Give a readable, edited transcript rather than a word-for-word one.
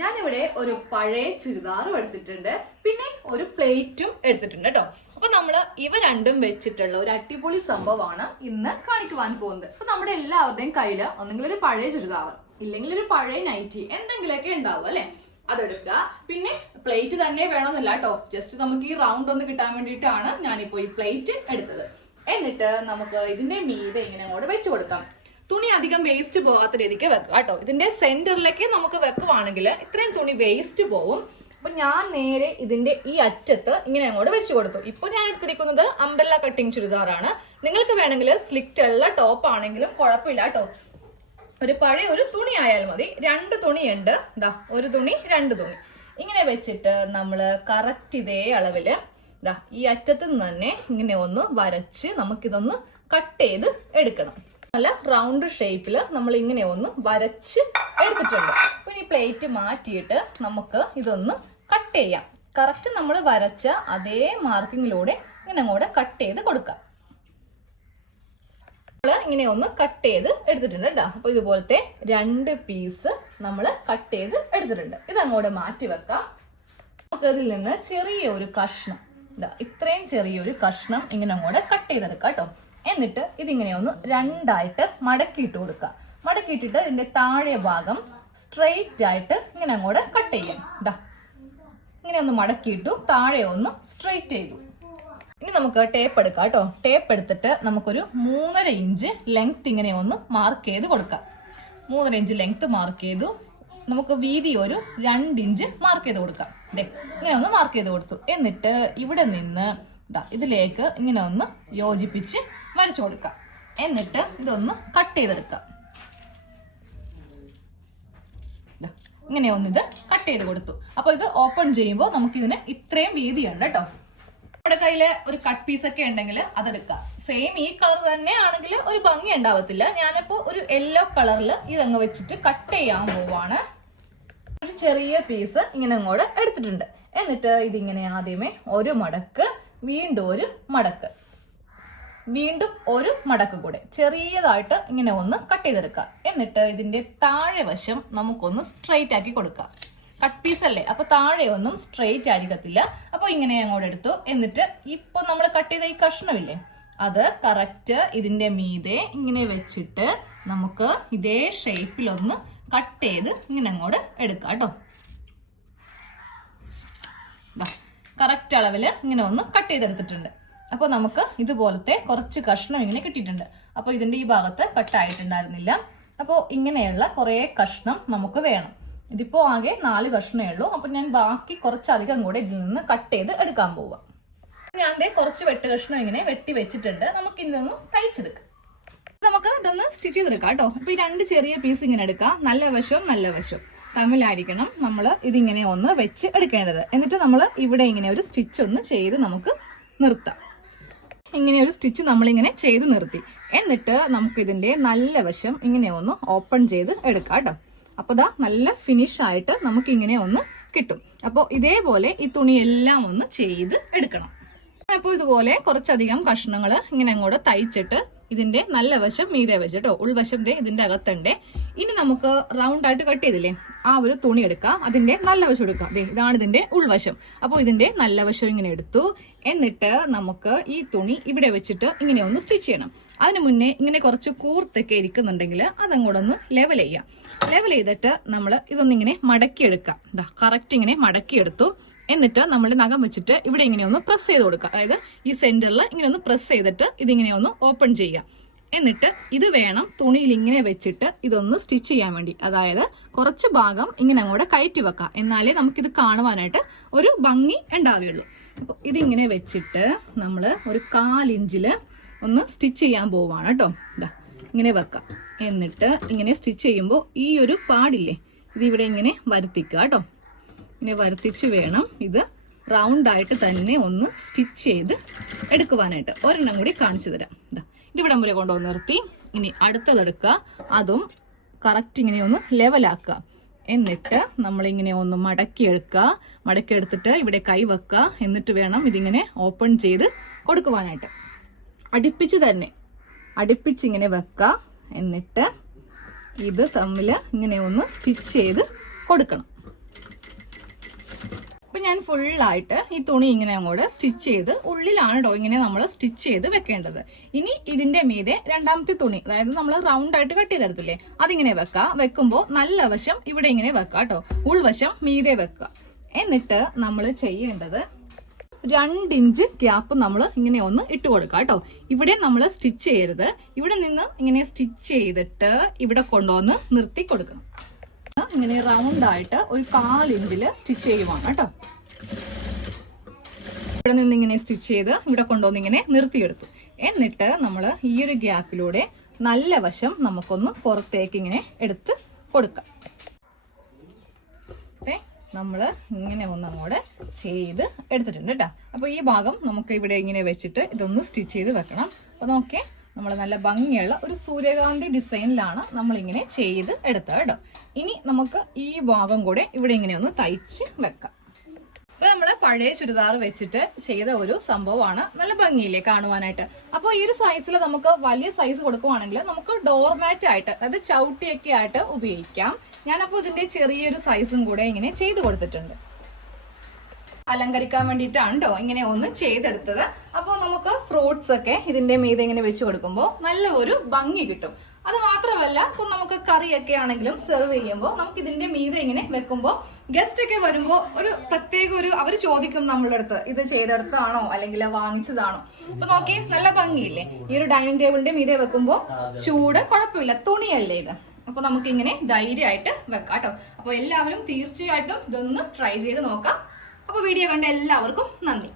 ഞാനിവിടെ ഒരു പഴയ ചുരിദാറും എടുത്തിട്ടുണ്ട്, പിന്നെ ഒരു പ്ലേറ്റും എടുത്തിട്ടുണ്ട് കേട്ടോ. അപ്പൊ നമ്മള് ഇവ രണ്ടും വെച്ചിട്ടുള്ള ഒരു അടിപൊളി സംഭവമാണ് ഇന്ന് കാണിക്കുവാൻ പോകുന്നത്. അപ്പൊ നമ്മുടെ എല്ലാവരുടെയും കയ്യില് ഒന്നെങ്കിലും ഒരു പഴയ ചുരിദാർ, ഇല്ലെങ്കിൽ ഒരു പഴയ നൈറ്റി എന്തെങ്കിലുമൊക്കെ ഉണ്ടാവും അല്ലെ, അതെടുക്കുക. പിന്നെ പ്ലേറ്റ് തന്നെ വേണമെന്നില്ല കേട്ടോ, ജസ്റ്റ് നമുക്ക് ഈ റൗണ്ട് ഒന്ന് കിട്ടാൻ വേണ്ടിയിട്ടാണ് ഞാനിപ്പോ ഈ പ്ലേറ്റ് എടുത്തത്. എന്നിട്ട് നമുക്ക് ഇതിന്റെ മീതെ ഇങ്ങനെ അങ്ങോട്ട് വെച്ചു കൊടുക്കാം. തുണി അധികം വേസ്റ്റ് പോകാത്ത രീതിക്ക് വെക്കുക കേട്ടോ. ഇതിന്റെ സെന്ററിലേക്ക് നമുക്ക് വെക്കുവാണെങ്കിൽ ഇത്രയും തുണി വേസ്റ്റ് പോവും. അപ്പൊ ഞാൻ നേരെ ഇതിന്റെ ഈ അറ്റത്ത് ഇങ്ങനെ അങ്ങോട്ട് വെച്ചു കൊടുത്തു. ഇപ്പൊ ഞാൻ എടുത്തിരിക്കുന്നത് അംബ്രല്ല കട്ടിങ് ചുരിദാറാണ്. നിങ്ങൾക്ക് വേണമെങ്കിൽ സ്ലിറ്റ് ഉള്ള ടോപ്പ് ആണെങ്കിലും കുഴപ്പമില്ല കേട്ടോ. ഒരു പഴയ ഒരു തുണി ആയാൽ മതി. രണ്ട് തുണിയുണ്ട്, ഇതാ ഒരു തുണി രണ്ട് തുണി ഇങ്ങനെ വെച്ചിട്ട് നമ്മള് കറക്റ്റ് ഇതേ അളവില് ഇതാ ഈ അറ്റത്ത് നിന്ന് തന്നെ ഇങ്ങനെ ഒന്ന് വരച്ച് നമുക്കിതൊന്ന് കട്ട് ചെയ്ത് എടുക്കണം. നല്ല റൗണ്ട് ഷേപ്പില് നമ്മൾ ഇങ്ങനെ ഒന്ന് വരച്ച് എടുത്തിട്ടുണ്ട്. അപ്പൊ ഈ പ്ലേറ്റ് മാറ്റിയിട്ട് നമുക്ക് ഇതൊന്ന് കട്ട് ചെയ്യാം. കറക്റ്റ് നമ്മൾ വരച്ച അതേ മാർക്കിങ്ങിലൂടെ ഇങ്ങനെ അങ്ങോട്ട് കട്ട് ചെയ്ത് കൊടുക്കാം. നമ്മള് ഇങ്ങനെ ഒന്ന് കട്ട് ചെയ്ത് എടുത്തിട്ടുണ്ട് കേട്ടോ. അപ്പൊ ഇതുപോലത്തെ രണ്ട് പീസ് നമ്മൾ കട്ട് ചെയ്ത് എടുത്തിട്ടുണ്ട്. ഇതങ്ങോട്ട് മാറ്റി വെക്കാം. നമുക്ക് ഇതിൽ നിന്ന് ചെറിയൊരു കഷ്ണം, ഇത്രയും ചെറിയൊരു കഷ്ണം ഇങ്ങനെ അങ്ങോട്ട് കട്ട് ചെയ്തെടുക്കാം കേട്ടോ. എന്നിട്ട് ഇതിങ്ങനെ ഒന്ന് രണ്ടായിട്ട് മടക്കിയിട്ട് കൊടുക്കുക. മടക്കിയിട്ടിട്ട് ഇതിന്റെ താഴെ ഭാഗം സ്ട്രെയിറ്റ് ആയിട്ട് ഇങ്ങനെ അങ്ങോട്ട് കട്ട് ചെയ്യാം. ഇതാ ഇങ്ങനെ ഒന്ന് മടക്കിയിട്ടു, താഴെ ഒന്ന് സ്ട്രെയിറ്റ് ചെയ്തു. ഇനി നമുക്ക് ടേപ്പ് എടുക്കാം കേട്ടോ. ടേപ്പ് എടുത്തിട്ട് നമുക്കൊരു 3.5 ഇഞ്ച് ലെങ്ത് ഇങ്ങനെ ഒന്ന് മാർക്ക് ചെയ്ത് കൊടുക്കാം. 3.5 ഇഞ്ച് ലെങ്ത് മാർക്ക് ചെയ്തു. നമുക്ക് വീതി ഒരു 2 ഇഞ്ച് മാർക്ക് ചെയ്ത് കൊടുക്കാം. ഇതേ ഇങ്ങനെ ഒന്ന് മാർക്ക് ചെയ്ത് കൊടുത്തു. എന്നിട്ട് ഇവിടെ നിന്ന് ഇതിലേക്ക് ഇങ്ങനെ ഒന്ന് യോജിപ്പിച്ച് വരച്ചു കൊടുക്കാം. എന്നിട്ട് ഇതൊന്ന് കട്ട് ചെയ്തെടുക്കാം. ഇങ്ങനെ ഒന്ന് ഇത് കട്ട് ചെയ്ത് കൊടുത്തു. അപ്പൊ ഇത് ഓപ്പൺ ചെയ്യുമ്പോൾ നമുക്ക് ഇതിന് ഇത്രയും വീതിയുണ്ട് കേട്ടോ. നമ്മുടെ കയ്യില് ഒരു കട്ട് പീസ് ഒക്കെ ഉണ്ടെങ്കിൽ അതെടുക്കാം. സെയിം ഈ കളർ തന്നെ ആണെങ്കിൽ ഒരു ഭംഗി ഉണ്ടാവത്തില്ല. ഞാനിപ്പോ ഒരു യെല്ലോ കളറിൽ ഇതങ്ങ് വെച്ചിട്ട് കട്ട് ചെയ്യാൻ പോവാണ്. ഒരു ചെറിയ പീസ് ഇങ്ങനെ അങ്ങോട്ട് എടുത്തിട്ടുണ്ട്. എന്നിട്ട് ഇതിങ്ങനെ ആദ്യമേ ഒരു മടക്ക്, വീണ്ടും ഒരു മടക്ക്, വീണ്ടും ഒരു മടക്ക് കൂടെ ചെറിയതായിട്ട് ഇങ്ങനെ ഒന്ന് കട്ട് ചെയ്തെടുക്കുക. എന്നിട്ട് ഇതിന്റെ താഴെ വശം നമുക്കൊന്ന് സ്ട്രെയിറ്റ് ആക്കി കൊടുക്കാം. കട്ട് പീസ് അല്ലേ, അപ്പൊ താഴെ ഒന്നും സ്ട്രെയിറ്റ് ആയിരിക്കത്തില്ല. അപ്പൊ ഇങ്ങനെ അങ്ങോട്ട് എടുത്തു. എന്നിട്ട് ഇപ്പൊ നമ്മൾ കട്ട് ചെയ്ത ഈ കഷ്ണമില്ലേ, അത് കറക്റ്റ് ഇതിന്റെ മീതെ ഇങ്ങനെ വെച്ചിട്ട് നമുക്ക് ഇതേ ഷേപ്പിലൊന്ന് കട്ട് ചെയ്ത് ഇങ്ങനെ അങ്ങോട്ട് എടുക്കാം കേട്ടോ. കറക്റ്റ് അളവില് ഇങ്ങനെ ഒന്ന് കട്ട് ചെയ്തെടുത്തിട്ടുണ്ട്. അപ്പൊ നമുക്ക് ഇതുപോലത്തെ കുറച്ച് കഷ്ണം ഇങ്ങനെ കിട്ടിയിട്ടുണ്ട്. അപ്പൊ ഇതിന്റെ ഈ ഭാഗത്ത് കട്ടായിട്ടുണ്ടായിരുന്നില്ല. അപ്പോൾ ഇങ്ങനെയുള്ള കുറെ കഷ്ണം നമുക്ക് വേണം. ഇതിപ്പോ ആകെ 4 കഷ്ണമേ ഉള്ളൂ. അപ്പൊ ഞാൻ ബാക്കി കുറച്ചധികം കൂടെ ഇതിൽ നിന്ന് കട്ട് ചെയ്ത് എടുക്കാൻ പോവാം. ഞാൻ കുറച്ച് വെട്ട് കഷ്ണം ഇങ്ങനെ വെട്ടി വെച്ചിട്ടുണ്ട്. നമുക്ക് ഇതൊന്ന് തയ്ച്ചെടുക്കാം. നമുക്ക് ഇതൊന്ന് സ്റ്റിച്ച് ചെയ്തെടുക്കാം കേട്ടോ. അപ്പൊ ഈ 2 ചെറിയ പീസ് ഇങ്ങനെ എടുക്കാം. നല്ല വശവും നല്ല വശവും തമ്മിലായിരിക്കണം നമ്മൾ ഇതിങ്ങനെ ഒന്ന് വെച്ച് എടുക്കേണ്ടത്. എന്നിട്ട് നമ്മൾ ഇവിടെ ഇങ്ങനെ ഒരു സ്റ്റിച്ച് ഒന്ന് ചെയ്ത് നമുക്ക് നിർത്താം. ഇങ്ങനെ ഒരു സ്റ്റിച്ച് നമ്മളിങ്ങനെ ചെയ്ത് നിർത്തി. എന്നിട്ട് നമുക്ക് ഇതിന്റെ നല്ല വശം ഇങ്ങനെ ഒന്ന് ഓപ്പൺ ചെയ്ത് എടുക്കാം കേട്ടോ. അപ്പൊ ഇതാ നല്ല ഫിനിഷ് ആയിട്ട് നമുക്ക് ഇങ്ങനെ ഒന്ന് കിട്ടും. അപ്പോൾ ഇതേപോലെ ഈ തുണിയെല്ലാം ഒന്ന് ചെയ്ത് എടുക്കണം. അപ്പോൾ ഇതുപോലെ കുറച്ചധികം കഷ്ണങ്ങൾ ഇങ്ങനെ അങ്ങോട്ട് തയ്ച്ചിട്ട് ഇതിന്റെ നല്ല വശം മീതെ വെച്ചിട്ടോ, ഉൾവശം ഇതിന്റെ അകത്തുണ്ട്. ഇനി നമുക്ക് റൗണ്ട് ആയിട്ട് കട്ട് ചെയ്തില്ലേ, ആ ഒരു തുണി എടുക്കാം. അതിന്റെ നല്ല വശം എടുക്കാം. ഇതാണ് ഇതിന്റെ ഉൾവശം. അപ്പോൾ ഇതിന്റെ നല്ല വശം ഇങ്ങനെ എടുത്തു. എന്നിട്ട് നമുക്ക് ഈ തുണി ഇവിടെ വെച്ചിട്ട് ഇങ്ങനെ ഒന്ന് സ്റ്റിച്ച് ചെയ്യണം. അതിന് മുന്നേ ഇങ്ങനെ കുറച്ച് കൂർത്തൊക്കെ ഇരിക്കുന്നുണ്ടെങ്കിൽ അതങ്ങോട്ടൊന്ന് ലെവൽ ചെയ്യാം. ലെവൽ ചെയ്തിട്ട് നമ്മൾ ഇതൊന്നിങ്ങനെ മടക്കിയെടുക്കാം. കറക്റ്റ് ഇങ്ങനെ മടക്കിയെടുത്തു. എന്നിട്ട് നമ്മൾ നഖം വെച്ചിട്ട് ഇവിടെ ഇങ്ങനെ ഒന്ന് പ്രസ് ചെയ്ത് കൊടുക്കുക. അതായത് ഈ സെന്ററിൽ ഇങ്ങനെ ഒന്ന് പ്രസ് ചെയ്തിട്ട് ഇതിങ്ങനെ ഒന്ന് ഓപ്പൺ ചെയ്യുക. എന്നിട്ട് ഇത് വേണം തുണിയിൽ ഇങ്ങനെ വെച്ചിട്ട് ഇതൊന്ന് സ്റ്റിച്ച് ചെയ്യാൻ വേണ്ടി. അതായത് കുറച്ച് ഭാഗം ഇങ്ങനെ അങ്ങോട്ട് കയറ്റി വെക്കാം. എന്നാലേ നമുക്കിത് കാണുവാനായിട്ട് ഒരു ഭംഗി ഉണ്ടാവുകയുള്ളൂ. അപ്പൊ ഇതിങ്ങനെ വെച്ചിട്ട് നമ്മൾ ഒരു 1/4 ഇഞ്ചില് ഒന്ന് സ്റ്റിച്ച് ചെയ്യാൻ പോവാണ് കേട്ടോ. ഇങ്ങനെ വെക്കാം. എന്നിട്ട് ഇങ്ങനെ സ്റ്റിച്ച് ചെയ്യുമ്പോൾ ഈ ഒരു പാടില്ലേ, ഇതിവിടെ ഇങ്ങനെ വരുത്തിക്കുക കേട്ടോ. ഇങ്ങനെ വരുത്തിച്ച് വേണം ഇത് റൗണ്ട് ആയിട്ട് തന്നെ ഒന്ന് സ്റ്റിച്ച് ചെയ്ത് എടുക്കുവാനായിട്ട്. ഒരെണ്ണം കൂടി കാണിച്ചു തരാം. ഇതിവിടെ വരെ കൊണ്ടുവന്ന് നിർത്തി. ഇനി അടുത്തതെടുക്കുക. അതും കറക്റ്റ് ഇങ്ങനെ ഒന്ന് ലെവലാക്കുക. എന്നിട്ട് നമ്മളിങ്ങനെ ഒന്ന് മടക്കിയെടുക്കുക. മടക്കിയെടുത്തിട്ട് ഇവിടെ കൈ വെക്കുക. എന്നിട്ട് വേണം ഇതിങ്ങനെ ഓപ്പൺ ചെയ്ത് കൊടുക്കുവാനായിട്ട്. അടുപ്പിച്ചിങ്ങനെ വെക്കുക. എന്നിട്ട് ഇത് തമ്മിൽ ഇങ്ങനെ ഒന്ന് സ്റ്റിച്ച് ചെയ്ത് കൊടുക്കണം. അപ്പൊ ഞാൻ ഫുള്ളായിട്ട് ഈ തുണി ഇങ്ങനെ അങ്ങോട്ട് സ്റ്റിച്ച് ചെയ്ത് ഉള്ളിലാണ് കേട്ടോ ഇങ്ങനെ നമ്മൾ സ്റ്റിച്ച് ചെയ്ത് വെക്കേണ്ടത്. ഇനി ഇതിന്റെ മീതെ രണ്ടാമത്തെ തുണി, അതായത് നമ്മൾ റൗണ്ട് ആയിട്ട് കട്ട് ചെയ്തെടുത്തില്ലേ, അതിങ്ങനെ വെക്കാം. വെക്കുമ്പോൾ നല്ല വശം ഇവിടെ ഇങ്ങനെ വെക്കാം കേട്ടോ, ഉൾവശം മീതെ വെക്കുക. എന്നിട്ട് നമ്മൾ ചെയ്യേണ്ടത് 2 ഇഞ്ച് ഗ്യാപ്പ് നമ്മൾ ഇങ്ങനെ ഒന്ന് ഇട്ട് കൊടുക്കാം കേട്ടോ. ഇവിടെ നമ്മൾ സ്റ്റിച്ച് ചെയ്യരുത്, ഇവിടെ നിന്ന് ഇങ്ങനെ സ്റ്റിച്ച് ചെയ്തിട്ട് ഇവിടെ കൊണ്ടുവന്ന് നിർത്തി കൊടുക്കണം. ഇങ്ങനെ റൗണ്ട് ആയിട്ട് ഒരു 1/4 ഇഞ്ചില് സ്റ്റിച്ച് ചെയ്യുവാണ് കേട്ടോ. ഇവിടെ നിന്ന് ഇങ്ങനെ സ്റ്റിച്ച് ചെയ്ത് ഇവിടെ കൊണ്ടുവന്ന് ഇങ്ങനെ നിർത്തിയെടുത്തു. എന്നിട്ട് നമ്മൾ ഈ ഒരു ഗ്യാപ്പിലൂടെ നല്ല വശം നമുക്കൊന്ന് പുറത്തേക്ക് ഇങ്ങനെ എടുത്ത് കൊടുക്കാം. നമ്മൾ ഇങ്ങനെ ഒന്നങ്ങോടെ ചെയ്ത് എടുത്തിട്ടുണ്ട് കേട്ടോ. അപ്പൊ ഈ ഭാഗം നമുക്ക് ഇവിടെ ഇങ്ങനെ വെച്ചിട്ട് ഇതൊന്ന് സ്റ്റിച്ച് ചെയ്ത് വെക്കണം. അപ്പൊ നോക്കിയേ, നമ്മൾ നല്ല ഭംഗിയുള്ള ഒരു സൂര്യകാന്തി ഡിസൈനിലാണ് നമ്മൾ ഇങ്ങനെ ചെയ്ത് എടുത്തത് കേട്ടോ. ഇനി നമുക്ക് ഈ ഭാഗം കൂടെ ഇവിടെ ഇങ്ങനെ ഒന്ന് തയ്ച്ച് വെക്കാം. അപ്പൊ നമ്മള് പഴയ ചുരിദാർ വെച്ചിട്ട് ചെയ്ത ഒരു സംഭവമാണ്. നല്ല ഭംഗിയില്ലേ കാണുവാനായിട്ട്. അപ്പൊ ഈ ഒരു സൈസിൽ നമുക്ക് വലിയ സൈസ് കൊടുക്കുവാണെങ്കിൽ നമുക്ക് ഡോർമാറ്റ് ആയിട്ട്, അതായത് ചവിട്ടിയൊക്കെ ആയിട്ട് ഉപയോഗിക്കാം. ഞാനപ്പോ ഇതിന്റെ ചെറിയൊരു സൈസും കൂടെ ഇങ്ങനെ ചെയ്ത് കൊടുത്തിട്ടുണ്ട്. അലങ്കരിക്കാൻ വേണ്ടിയിട്ടാണ് കേട്ടോ ഇങ്ങനെ ഒന്ന് ചെയ്തെടുത്തത്. അപ്പോൾ നമുക്ക് ഫ്രൂട്ട്സ് ഒക്കെ ഇതിന്റെ മീതെ ഇങ്ങനെ വെച്ച് കൊടുക്കുമ്പോൾ നല്ല ഒരു ഭംഗി കിട്ടും. അത് മാത്രമല്ല, ഇപ്പൊ നമുക്ക് കറിയൊക്കെ ആണെങ്കിലും സെർവ് ചെയ്യുമ്പോൾ നമുക്ക് ഇതിന്റെ മീതെ ഇങ്ങനെ വെക്കുമ്പോൾ ഗസ്റ്റ് ഒക്കെ വരുമ്പോൾ ഒരു പ്രത്യേക ഒരു അവർ ചോദിക്കും നമ്മളുടെ അടുത്ത്, ഇത് ചെയ്തെടുത്താണോ അല്ലെങ്കിൽ വാങ്ങിച്ചതാണോ. അപ്പൊ നോക്കി നല്ല ഭംഗിയില്ലേ. ഈ ഒരു ഡൈനിങ് ടേബിളിന്റെ മീതെ വെക്കുമ്പോൾ ചൂട് കുഴപ്പമില്ല, തുണിയല്ലേ ഇത്. അപ്പൊ നമുക്ക് ഇങ്ങനെ ധൈര്യമായിട്ട് വെക്കാം കേട്ടോ. അപ്പൊ എല്ലാവരും തീർച്ചയായിട്ടും ഇതൊന്ന് ട്രൈ ചെയ്ത് നോക്കാം. അപ്പൊ വീഡിയോ കണ്ട എല്ലാവർക്കും നന്ദി.